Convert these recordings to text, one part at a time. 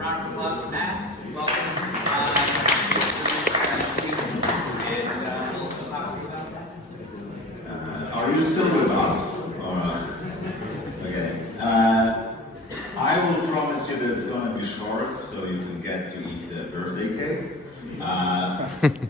round of applause to Matt. Welcome. Are you still with us? Okay. I will promise you that it's going to be short, so you can get to eat the birthday cake.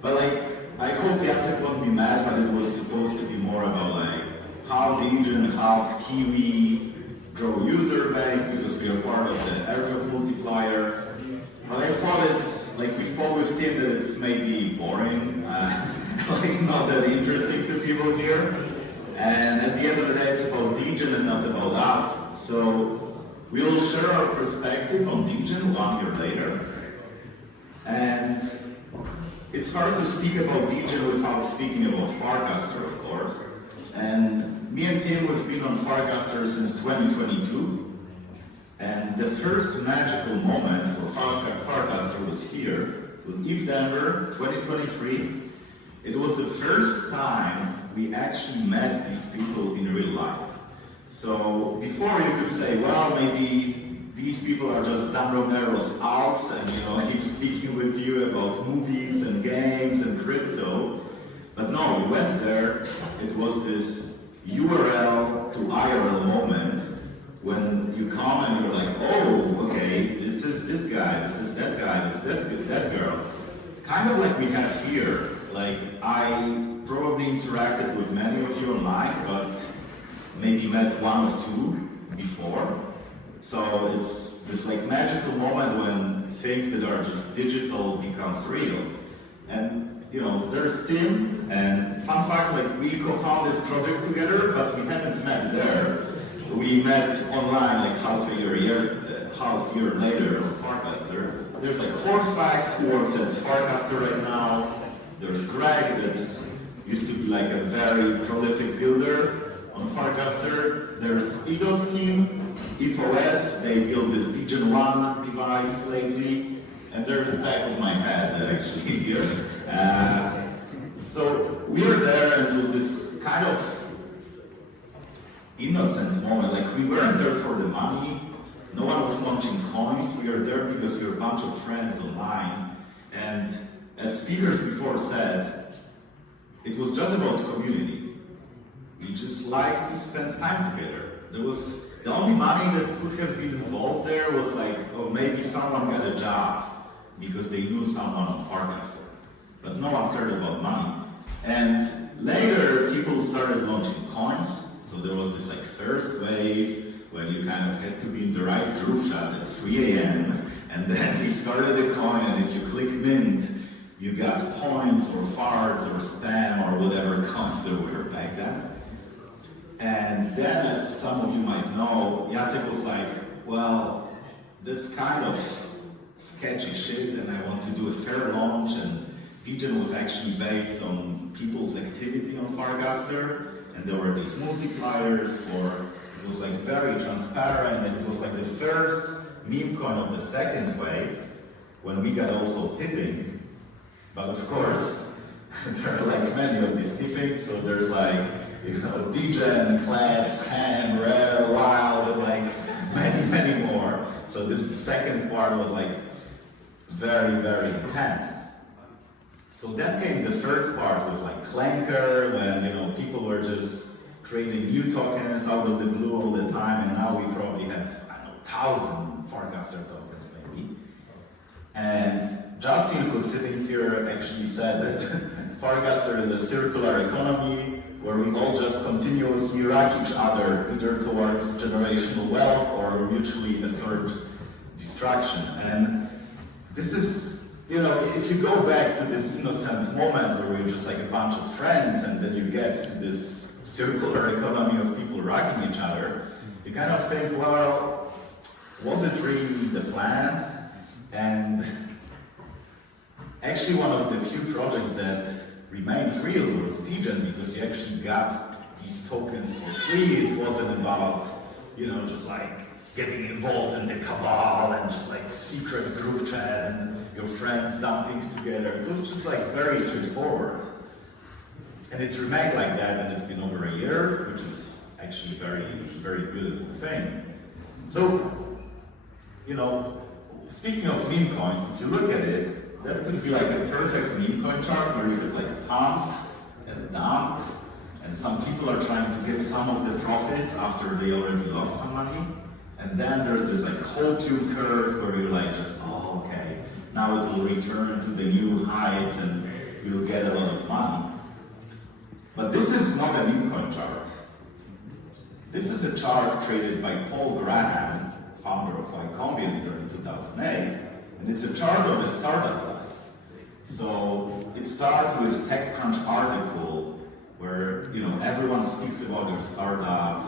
But like, I hope Jacek won't be mad, but it was supposed to be more about like how Degen helps Kiwi grow user base because we are part of the airdrop multiplier. But I thought it's like we spoke with Tim that it's maybe boring, like not that interesting to people here. And at the end of the day, it's about Degen and not about us. So we'll share our perspective on Degen 1 year later. And it's hard to speak about Degen without speaking about Farcaster, of course. And me and Tim have been on Farcaster since 2022. And the first magical moment for Farcaster was here, with Eve Denver 2023. It was the first time we actually met these people in real life. So before you could say, well, maybe these people are just Dan Romero's alts and he's speaking with you about movies and games and crypto. But no, we went there, it was this URL to IRL moment when you come and you're like, oh, okay, this is this guy, this is that guy, this is that girl. Kind of like we have here. Like, I probably interacted with many of you online, but maybe met one or two before. So it's this like magical moment when things that are just digital becomes real. And there's Tim, and fun fact, like we co-founded project together, but we haven't met there. We met online like half a year later on Farcaster. There's like Horsefax who works at Farcaster right now. There's Greg that used to be like a very prolific builder on Farcaster. There's Ido's team, EFOS, they built this Degen 1 device lately. And there's the back of my head actually here. So we were there and it was this kind of innocent moment. Like we weren't there for the money. No one was launching coins. We were there because we were a bunch of friends online. And as speakers before said, it was just about community. We just liked to spend time together. There was the only money that could have been involved there was like, oh, maybe someone got a job because they knew someone on Farcaster. But no one cared about money. And later, people started launching coins. So there was this like first wave when you kind of had to be in the right group chat at 3 a.m. And then we started a coin, and if you click mint, you got points or farts or spam or whatever coins there were back then. And then, as some of you might know, Jacek was like, well, that's kind of sketchy shit and I want to do a fair launch, and Degen was actually based on people's activity on Farcaster, and there were these multipliers it was like very transparent, and it was like the first meme coin of the second wave when we got also tipping. But of course, there are like many of these tipping, so there's like, Degen, Claps, Ham, Rare, Wild, and like many more. So this second part was like very, very intense. So then came the third part with like Clanker, when people were just creating new tokens out of the blue all the time, and now we probably have, 1,000 Farcaster tokens maybe. And Justin, who's sitting here, actually said that Farcaster is a circular economy where we all just continuously rack each other either towards generational wealth or mutually assert destruction. And this is, if you go back to this innocent moment where we're just like a bunch of friends and then you get to this circular economy of people racking each other, you kind of think, well, was it really the plan? And actually one of the few projects that remained real was Degen, because you actually got these tokens for free. It wasn't about, just like getting involved in the cabal and just like secret group chat and your friends dumping together. It was just like very straightforward. And it remained like that, and it's been over a year, which is actually a very, very beautiful thing. So, speaking of meme coins, if you look at it, that could be like a perfect meme coin chart where you could like pump and dump, and some people are trying to get some of the profits after they already lost some money. And then there's this like hold-to curve where you're like just, oh, okay, now it will return to the new heights and you'll get a lot of money. But this is not a meme coin chart. This is a chart created by Paul Graham, founder of Y Combinator in 2008, and it's a chart of a startup life. So it starts with TechCrunch article where everyone speaks about their startup.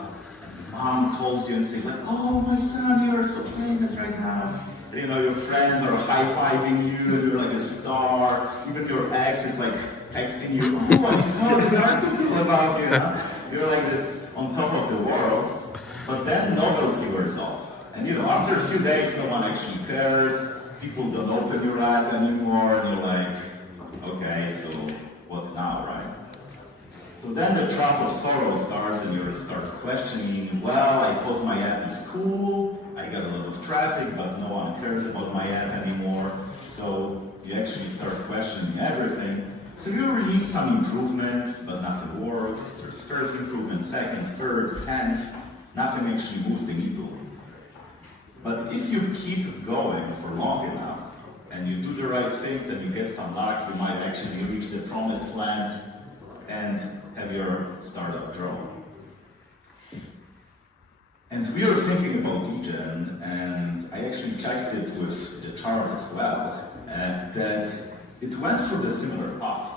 Mom calls you and says like, "Oh my son, you are so famous right now." And, your friends are high-fiving you, and you're like a star. Even your ex is like texting you, "Oh, I saw this article about you." You're like this on top of the world. But then novelty wears off. And after a few days, no one actually cares. People don't open your app anymore, and you're like, okay, so what now, right? So then the trap of sorrow starts, and you start questioning, well, I thought my app is cool, I got a lot of traffic, but no one cares about my app anymore. So you actually start questioning everything. So you release some improvements, but nothing works. There's first improvement, second, third, 10th, nothing actually moves the needle. But if you keep going for long enough, and you do the right things, and you get some luck, you might actually reach the promised land and have your startup grow. And we are thinking about Degen, and I actually checked it with the chart as well, that it went through the similar path.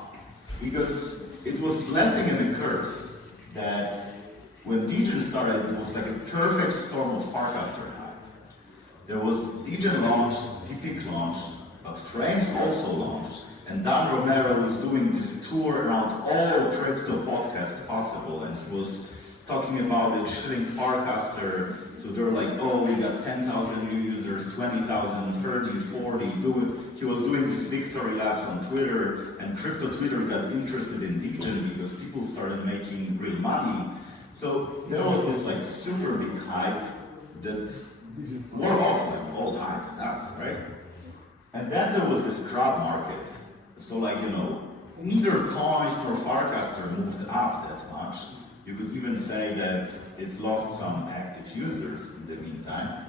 Because it was blessing and a curse that when Degen started, it was like a perfect storm of Farcaster hype. There was Degen launched, Tipping launched, but Frames also launched. And Dan Romero was doing this tour around all crypto podcasts possible, and he was talking about it, shilling Farcaster. So they were like, oh, we got 10,000 new users, 20,000, 30, 40. He was doing these victory laps on Twitter, and crypto Twitter got interested in Degen because people started making real money. So there was this like super big hype that wore off like old hype, that's right. And then there was this crowd market. So neither coins nor Farcaster moved up that much. You could even say that it lost some active users in the meantime.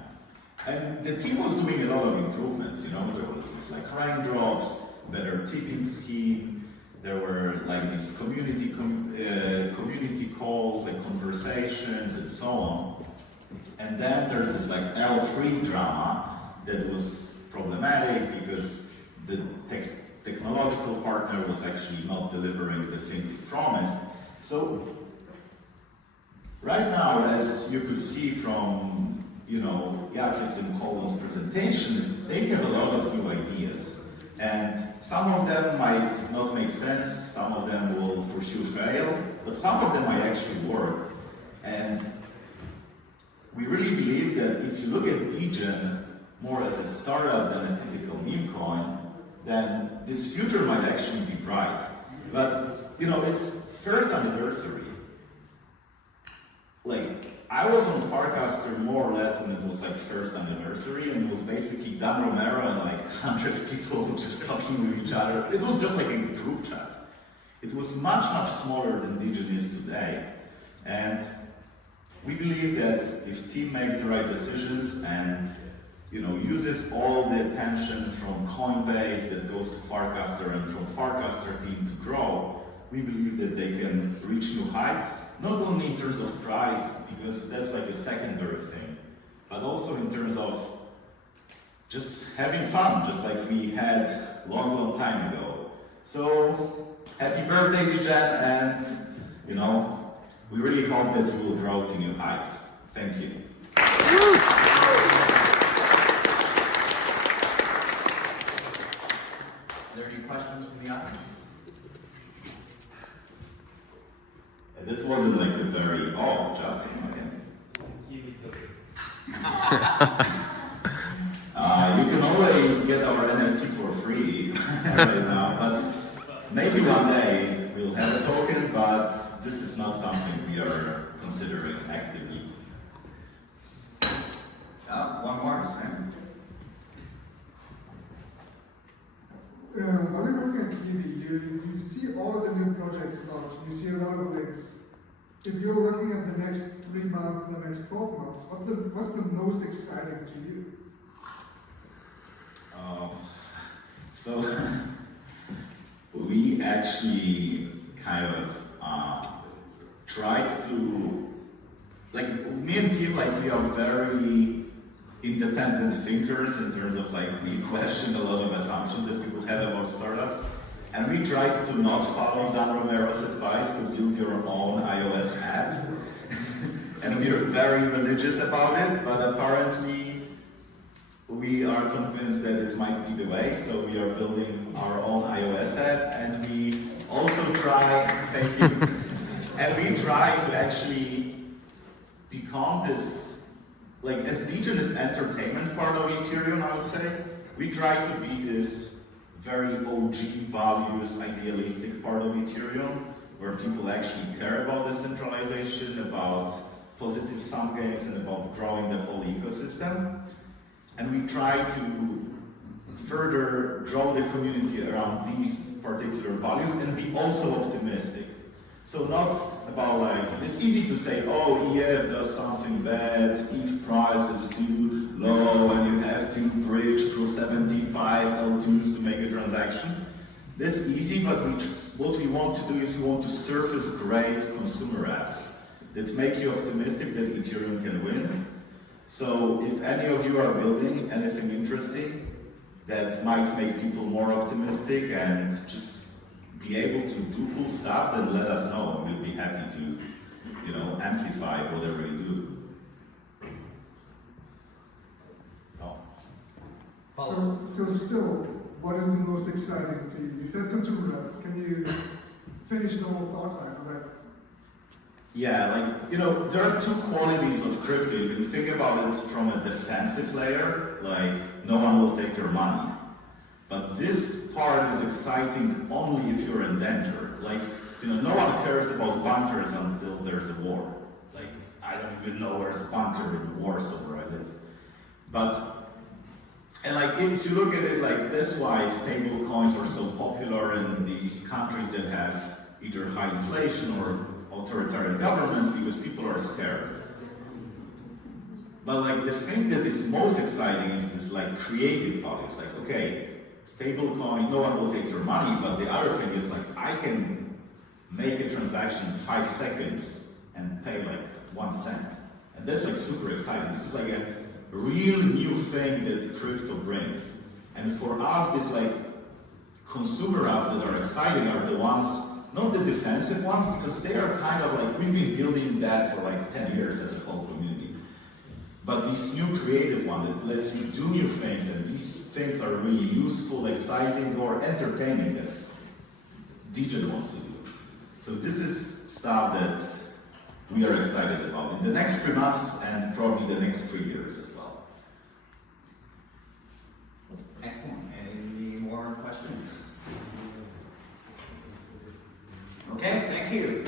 And the team was doing a lot of improvements, there was this like rank drops, better tipping scheme, there were like these community calls, like conversations and so on. And then there's this like L3 drama that was problematic because the technological partner was actually not delivering the thing we promised. So right now, as you could see from Jacek's and Colin's presentations, they have a lot of new ideas. And some of them might not make sense, some of them will for sure fail, but some of them might actually work. And we really believe that if you look at Degen more as a startup than a typical meme coin, then this future might actually be bright. But, it's first anniversary. Like, I was on Farcaster more or less when it was like first anniversary, and it was basically Dan Romero and like 100 people just talking with each other. It was just like a group chat. It was much, much smaller than Degen is today. And we believe that if team makes the right decisions and uses all the attention from Coinbase that goes to Farcaster and from Farcaster team to grow, we believe that they can reach new heights, not only in terms of price, because that's like a secondary thing, but also in terms of just having fun, just like we had long time ago. So, happy birthday, Degen, and we really hope that you will grow to new heights. Thank you. Are there any questions from the audience? That wasn't like a very, Justin, okay. You can always get our NFT for free right now, but maybe one day we'll have a token, but this is not something we are considering actively. One more, Sam. You see all of the new projects launched, you see a lot of links. If you're looking at the next 3 months, the next 12 months, what's the most exciting to you? So we actually kind of tried to, like, me and team, like, we are very independent thinkers in terms of, like, we question a lot of assumptions that people have about startups. And we tried to not follow Dan Romero's advice to build your own iOS app. And we are very religious about it, but apparently we are convinced that it might be the way, so we are building our own iOS app, and we also try to actually become this, like, as Degen is entertainment part of Ethereum, I would say, we try to be this very OG values, idealistic part of Ethereum, where people actually care about decentralization, about positive sum games, and about growing the whole ecosystem. And we try to further draw the community around these particular values and be also optimistic. So not about, like, it's easy to say, oh, EF does something bad, ETH price is too low, and you have to bridge through 75 L2s to make a transaction. That's easy, but what we want to do is we want to surface great consumer apps that make you optimistic that Ethereum can win. So if any of you are building anything interesting that might make people more optimistic and just be able to do cool stuff, then let us know. We'll be happy to, amplify whatever you do. So still, what is the most exciting to you? You said consumer apps. Can you finish the whole thought line on that? Yeah, there are two qualities of crypto. You can think about it from a defensive layer, like no one will take your money. But this part is exciting only if you're in danger. Like, no one cares about bunkers until there's a war. Like, I don't even know where's a bunker in Warsaw where I live. If you look at it, like, that's why stable coins are so popular in these countries that have either high inflation or authoritarian governments, because people are scared. But, like, the thing that is most exciting is this, like, creative part. It's like, okay, stable coin, no one will take your money, but the other thing is, like, I can make a transaction in 5 seconds and pay, like, 1 cent. And that's, like, super exciting. This is, like, a real new thing that crypto brings. And for us, this, like, consumer apps that are exciting are the ones, not the defensive ones, because they are kind of like, we've been building that for like 10 years as a whole community. But these new creative ones that lets you do new things, and these things are really useful, exciting, or entertaining, as Degen wants to do. So this is stuff that we are excited about in the next 3 months and probably the next 3 years as well. Excellent. Any more questions? Okay, thank you.